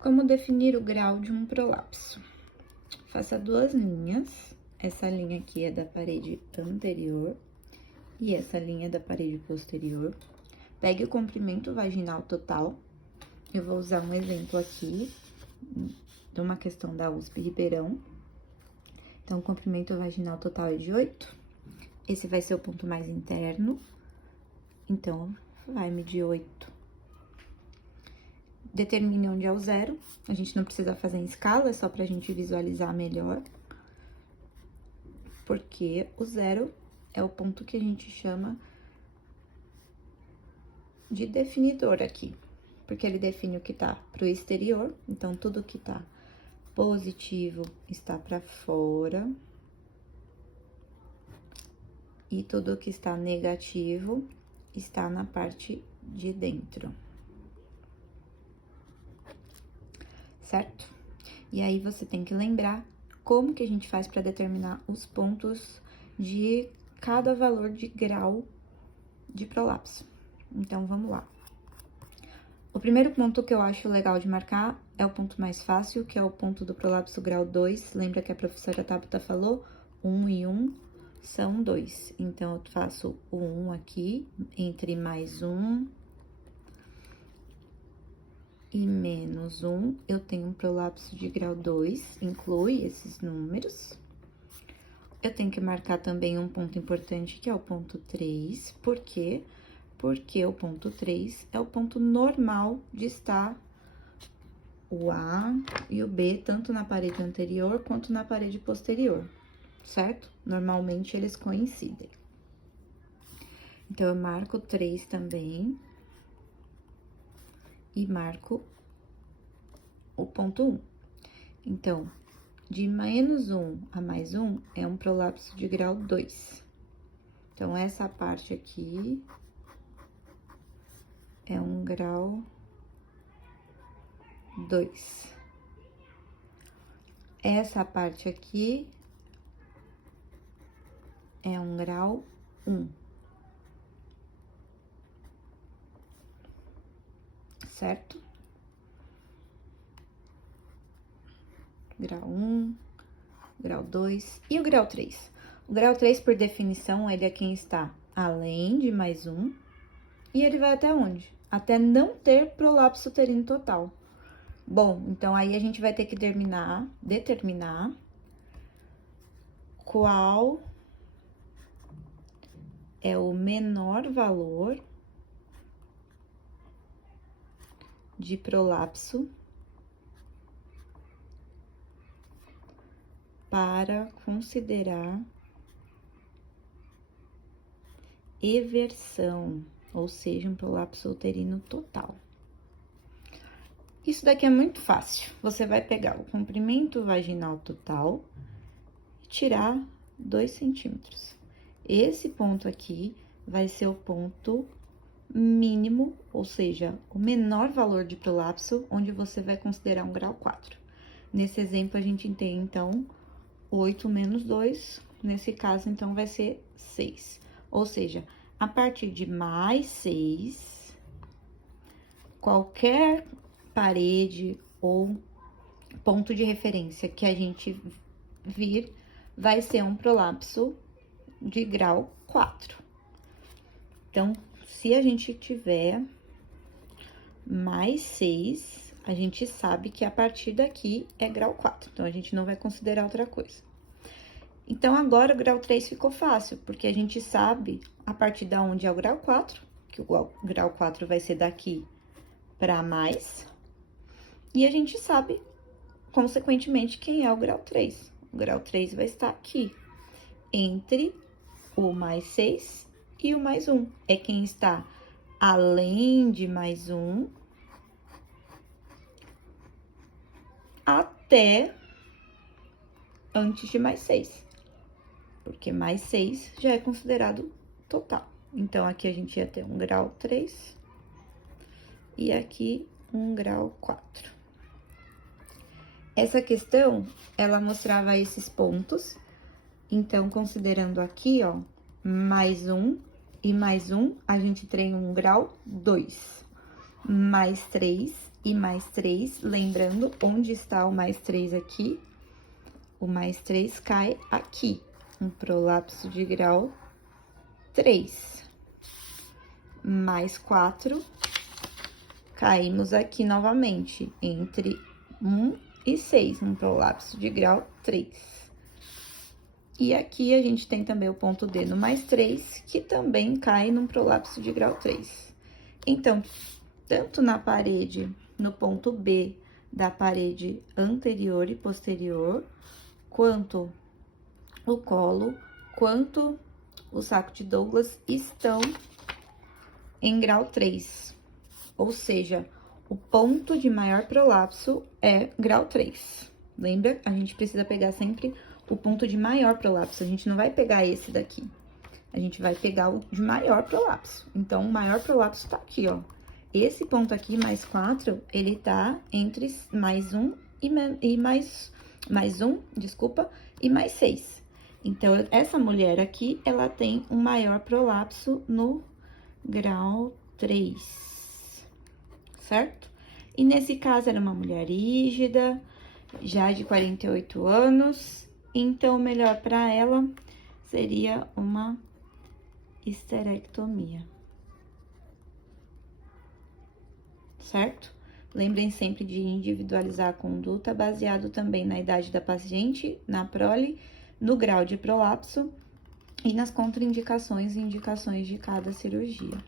Como definir o grau de um prolapso? Faça duas linhas. Essa linha aqui é da parede anterior e essa linha é da parede posterior. Pegue o comprimento vaginal total. Eu vou usar um exemplo aqui de uma questão da USP Ribeirão. Então, o comprimento vaginal total é de 8. Esse vai ser o ponto mais interno. Então, vai medir 8. Determine onde é o zero. A gente não precisa fazer em escala, é só pra gente visualizar melhor. Porque o zero é o ponto que a gente chama de definidor aqui. Porque ele define o que tá pro exterior, então tudo que tá positivo está pra fora. E tudo que está negativo está na parte de dentro. Certo? E aí, você tem que lembrar como que a gente faz para determinar os pontos de cada valor de grau de prolapso. Então, vamos lá. O primeiro ponto que eu acho legal de marcar é o ponto mais fácil, que é o ponto do prolapso grau 2. Lembra que a professora Tabata falou? 1 e 1 são 2. Então, eu faço o 1 aqui, entre mais 1... e menos 1, eu tenho um prolapso de grau 2, inclui esses números. Eu tenho que marcar também um ponto importante, que é o ponto 3. Por quê? Porque o ponto 3 é o ponto normal de estar o A e o B, tanto na parede anterior quanto na parede posterior, certo? Normalmente, eles coincidem. Então, eu marco 3 também. E marco o ponto 1. Então, de menos 1 a mais 1 é um prolapso de grau 2. Então, essa parte aqui é um grau 2. Essa parte aqui é um grau 1. Certo? Grau 1, grau 2 e o grau 3. O grau 3, por definição, ele é quem está além de mais 1. E ele vai até onde? Até não ter prolapso uterino total. Bom, então aí a gente vai ter que determinar qual é o menor valor de prolapso para considerar eversão, ou seja, um prolapso uterino total. Isso daqui é muito fácil. Você vai pegar o comprimento vaginal total e tirar 2 centímetros. Esse ponto aqui vai ser o ponto mínimo, ou seja, o menor valor de prolapso, onde você vai considerar um grau 4. Nesse exemplo, a gente tem, então, 8 menos 2, nesse caso, então, vai ser 6. Ou seja, a partir de mais 6, qualquer parede ou ponto de referência que a gente vir, vai ser um prolapso de grau 4. Então, se a gente tiver mais 6, a gente sabe que a partir daqui é grau 4. Então, a gente não vai considerar outra coisa. Então, agora o grau 3 ficou fácil, porque a gente sabe a partir da onde é o grau 4, que o grau 4 vai ser daqui para mais. E a gente sabe, consequentemente, quem é o grau 3. O grau 3 vai estar aqui, entre o mais 6 e o mais 1. É quem está além de mais 1 até antes de mais 6. Porque mais 6 já é considerado total. Então, aqui a gente ia ter um grau 3 e aqui um grau 4. Essa questão, ela mostrava esses pontos. Então, considerando aqui, ó, mais 1 e mais 1, a gente tem um grau 2. Mais 3 e mais 3. Lembrando, onde está o mais 3 aqui? O mais 3 cai aqui. Um prolapso de grau 3. Mais 4. Caímos aqui novamente, entre 1 e 6, um prolapso de grau 3. E aqui a gente tem também o ponto D no mais 3, que também cai num prolapso de grau 3. Então, tanto na parede, no ponto B da parede anterior e posterior, quanto o colo, quanto o saco de Douglas estão em grau 3. Ou seja, o ponto de maior prolapso é grau 3. Lembra? A gente precisa pegar sempre o ponto de maior prolapso. A gente não vai pegar esse daqui. A gente vai pegar o de maior prolapso. Então, o maior prolapso tá aqui, ó. Esse ponto aqui, mais 4, ele tá entre mais 1 e mais 1, desculpa, e mais 6. Então, essa mulher aqui, ela tem um maior prolapso no grau 3. Certo? E nesse caso, era uma mulher rígida, já de 48 anos, então, o melhor para ela seria uma histerectomia. Certo? Lembrem sempre de individualizar a conduta, baseado também na idade da paciente, na prole, no grau de prolapso e nas contraindicações e indicações de cada cirurgia.